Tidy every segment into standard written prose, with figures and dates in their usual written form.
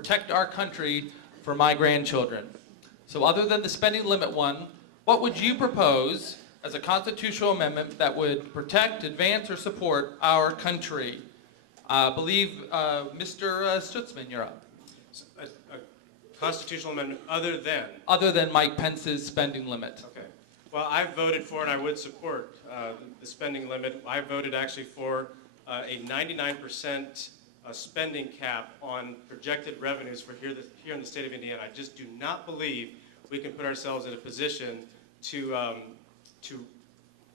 protect our country for my grandchildren. So other than the spending limit one, what would you propose as a constitutional amendment that would protect, advance, or support our country? I believe Mr. Stutzman, you're up. A constitutional amendment other than? Other than Mike Pence's spending limit. Okay. Well, I voted for and I would support the spending limit. I voted actually for a 99% spending cap on projected revenues for here in the state of Indiana. I just do not believe we can put ourselves in a position to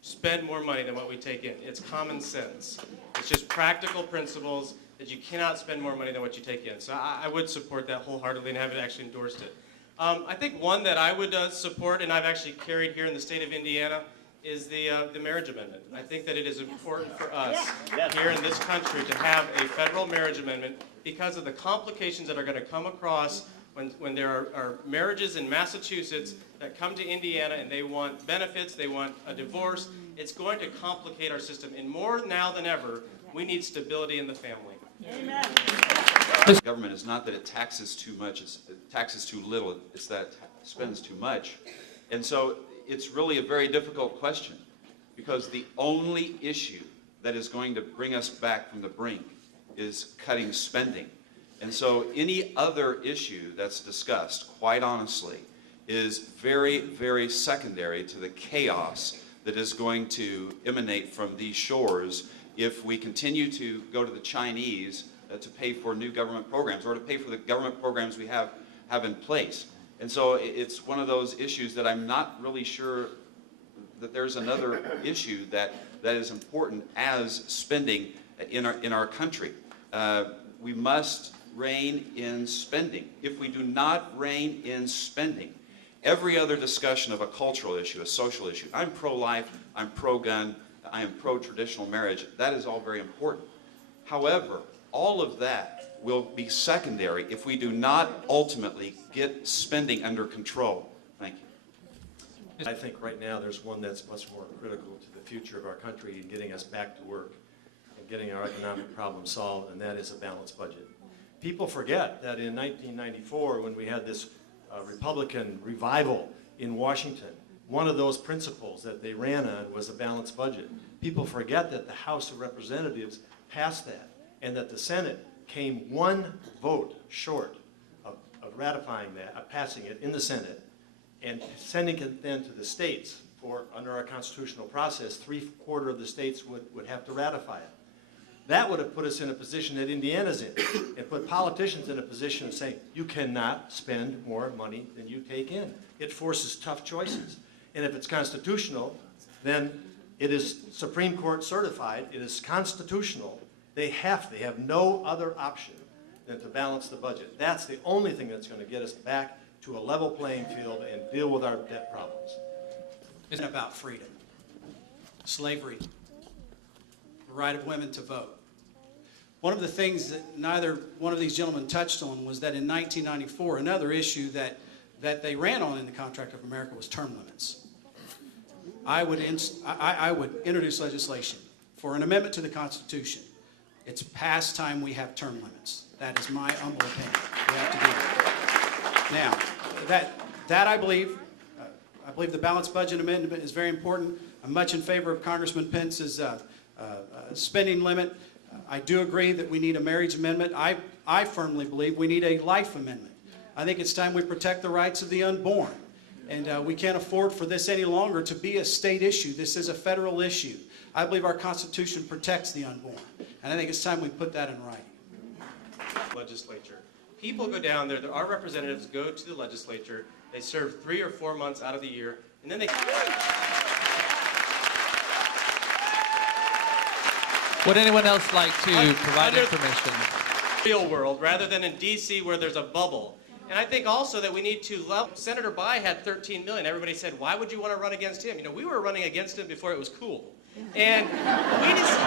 spend more money than what we take in. It's common sense. It's just practical principles that you cannot spend more money than what you take in. So I would support that wholeheartedly and haven't actually endorsed it. I think one that I would support, and I've actually carried here in the state of Indiana, is the marriage amendment. I think that it is important for us here in this country to have a federal marriage amendment because of the complications that are going to come across when there are marriages in Massachusetts that come to Indiana and they want benefits, they want a divorce. It's going to complicate our system. And more now than ever, we need stability in the family. Amen. The government is not that it taxes too much, it taxes too little, it's that it spends too much. And so it's really a very difficult question because the only issue that is going to bring us back from the brink is cutting spending. And so any other issue that's discussed, quite honestly, is very, very secondary to the chaos that is going to emanate from these shores if we continue to go to the Chinese to pay for new government programs or to pay for the government programs we have in place. And so it's one of those issues that I'm not really sure that there's another issue that is important as spending in our country. We must rein in spending. If we do not rein in spending, every other discussion of a cultural issue, a social issue, I'm pro-life, I'm pro-gun, I am pro-traditional marriage, that is all very important. However, all of that will be secondary if we do not ultimately get spending under control. Thank you. I think right now there's one that's much more critical to the future of our country and getting us back to work and getting our economic problems solved, and that is a balanced budget. People forget that in 1994, when we had this Republican revival in Washington, one of those principles that they ran on was a balanced budget. People forget that the House of Representatives passed that and that the Senate came one vote short of ratifying that, passing it in the Senate and sending it then to the states for, under our constitutional process, 3/4 of the states would have to ratify it. That would have put us in a position that Indiana's in and put politicians in a position of saying, you cannot spend more money than you take in. It forces tough choices. And if it's constitutional, then it is Supreme Court certified, it is constitutional. They have no other option than to balance the budget. That's the only thing that's going to get us back to a level playing field and deal with our debt problems. It's about freedom, slavery, the right of women to vote. One of the things that neither one of these gentlemen touched on was that in 1994, another issue that they ran on in the Contract of America was term limits. I would introduce legislation for an amendment to the Constitution. It's past time we have term limits. That is my humble opinion. We have to do that. Now, I believe the balanced budget amendment is very important. I'm much in favor of Congressman Pence's spending limit. I do agree that we need a marriage amendment. I firmly believe we need a life amendment. I think it's time we protect the rights of the unborn. And we can't afford for this any longer to be a state issue. This is a federal issue. I believe our Constitution protects the unborn. And I think it's time we put that in writing. Legislature. People go down there, our representatives go to the legislature, they serve 3 or 4 months out of the year, and then they... Would anyone else like to provide information? Real world, rather than in D.C. where there's a bubble. And I think also that we need to love, Senator Bayh had 13 million. Everybody said, why would you want to run against him? You know, we were running against him before it was cool. And we just...